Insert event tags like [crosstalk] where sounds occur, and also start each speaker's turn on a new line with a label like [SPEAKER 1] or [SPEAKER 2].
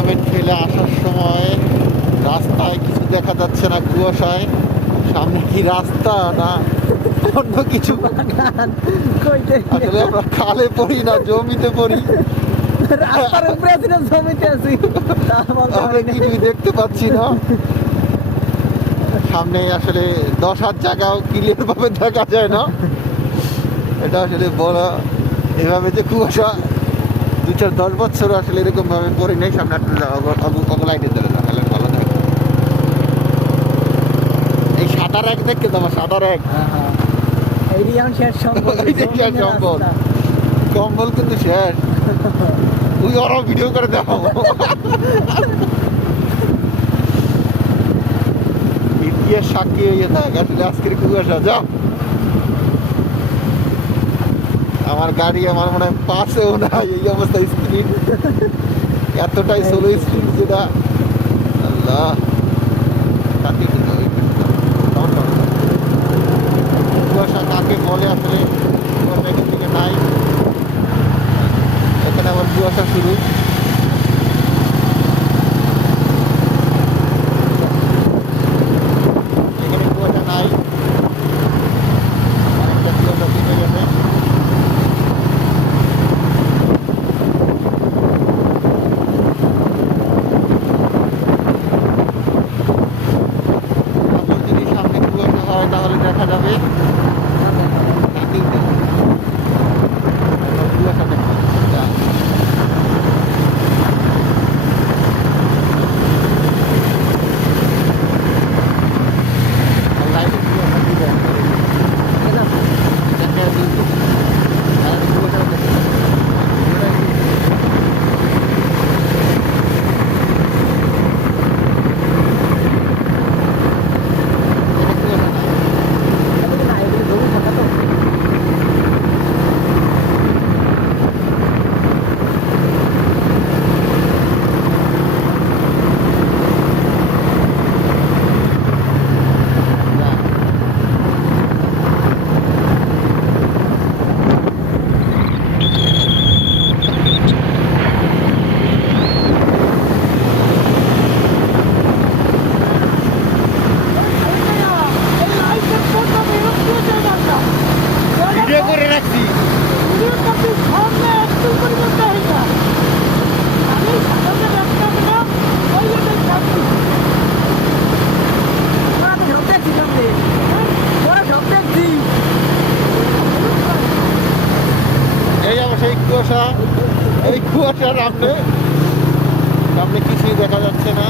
[SPEAKER 1] Tournament খেলে আসার সময় রাস্তায় কিছু দেখা যাচ্ছে না কুয়াশায়। সামনে কি রাস্তা না অন্য কিছু? আসলে আমরা খালে পড়ি না জমিতে পড়ি।
[SPEAKER 2] রাস্তার উপরে আছি না জমিতে আছি।
[SPEAKER 1] আমরা কিছুই দেখতে পাচ্ছি না। সামনে আসলে দশ হাত জায়গাও ক্লিয়ার ভাবে দেখা যায় না। এটা আসলে বড় এভাবে যে কুয়াশা দু চার দশ বছর আসলে এরকম ভাবে পড়ি নেই সামনে একটা লাইটে ধরে না তাহলে ভালো থাকে এই সাঁতার এক দেখতে তো আমার সাঁতার এক।
[SPEAKER 2] হ্যাঁ, হ্যাঁ।
[SPEAKER 1] কম্বল [laughs] কিন্তু শেষ। তুই ওরা ভিডিও করে দেখো ইতিহাস সাক্ষী হয়ে থাক আসলে আজকের কুয়াশা যাও। আমার গাড়ি আমার মনে হয় পাশেও না এই অবস্থায় স্ক্রিন এতটাই সোলো স্ক্রিন যেটা। আল্লাহ? কুয়াশা কাকে বলে আসলে? নাই। এখানে কুয়াশা শুরু। কুয়াশা এই কুয়াশার আপনি সামনে কিছুই দেখা যাচ্ছে না।